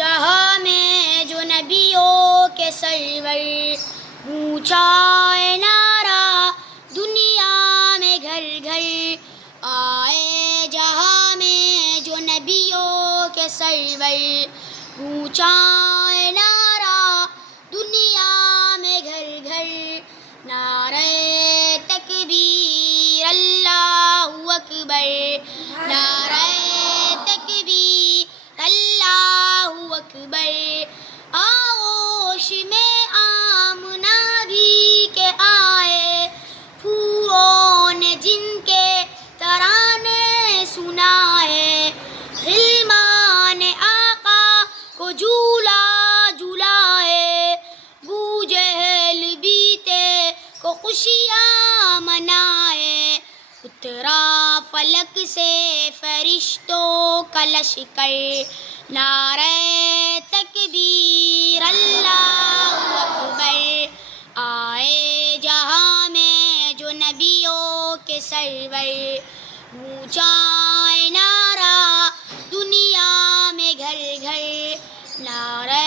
جہاں میں جو نبیوں کے سرور، اونچا ہے نعرہ دنیا میں گھر گھر، آئے جہاں میں جو نبیوں کے سرور، اونچا ہے نعرہ دنیا میں گھر گھر، نعرہ تکبیر اللہ اکبر، نعرہ تکبیر اللہ اکبر، آغوش میں آمنہ بھی کہ آئے، پھولوں نے جن کے ترانے سنائے، غلمان آقا کو جھولا جھلائے، بو جہل بیتے کو خوشیاں منائے، اترا فلک سے فرشتوں کا لشکر، نعرہ تکبیر اللہ اکبر، آئے جہاں میں جو نبیوں کے سرور، اونچا ہے نعرہ دنیا میں گھر گھر، نعرہ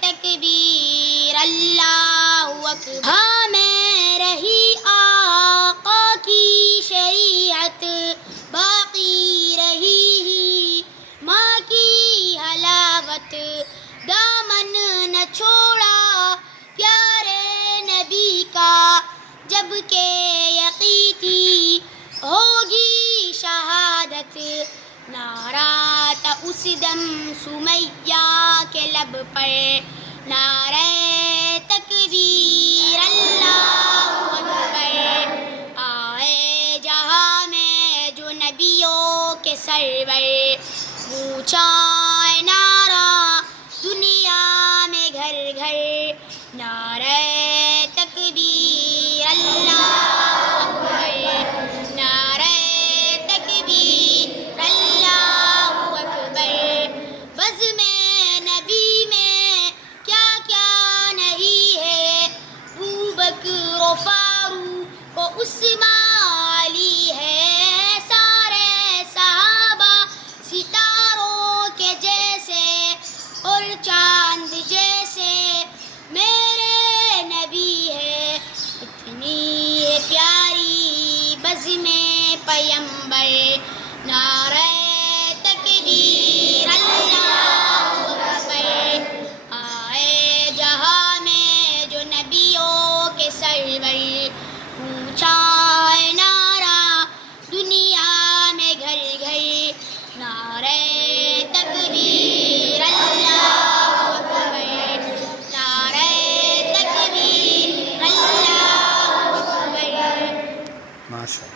تکبیر اللہ اکبر، ہاں میں رہی آقا کی شریعت، باقی رہی ہی ماں کی حلاوت، دامن نہ چھوڑا پیارے نبی کا، جب کہ یقین تھی ہوگی شہادت، نعرہ تھا اس دم سمیہ کے لب پر، نعرہ تکبیر اللہ اکبر، آئے جہاں میں جو نبیوں کے سرور، اونچا ہے نعرہ دنیا میں گھر گھر، نعرہ تکبیر اللہ اکبر، نعرہ تکبیر اللہ اکبر، بزم نبی میں کیا کیا نہیں ہے، ابوبکر و فاروق و عثمان علی ہے، سارے صحابہ ستاروں کے جیسے اور چاند جیسے میرے نبی ہے، اتنی ہے پیاری بزم پیمبر، نعرہ تکبیر اللہ اکبر، آئے جہاں میں جو نبیوں کے سرور، اونچا ہے نعرہ دنیا میں گھر گھر، نعرہ تکبیر اللہ اکبر، نعرہ تکبیر اللہ اکبر۔ ماشاء اللہ۔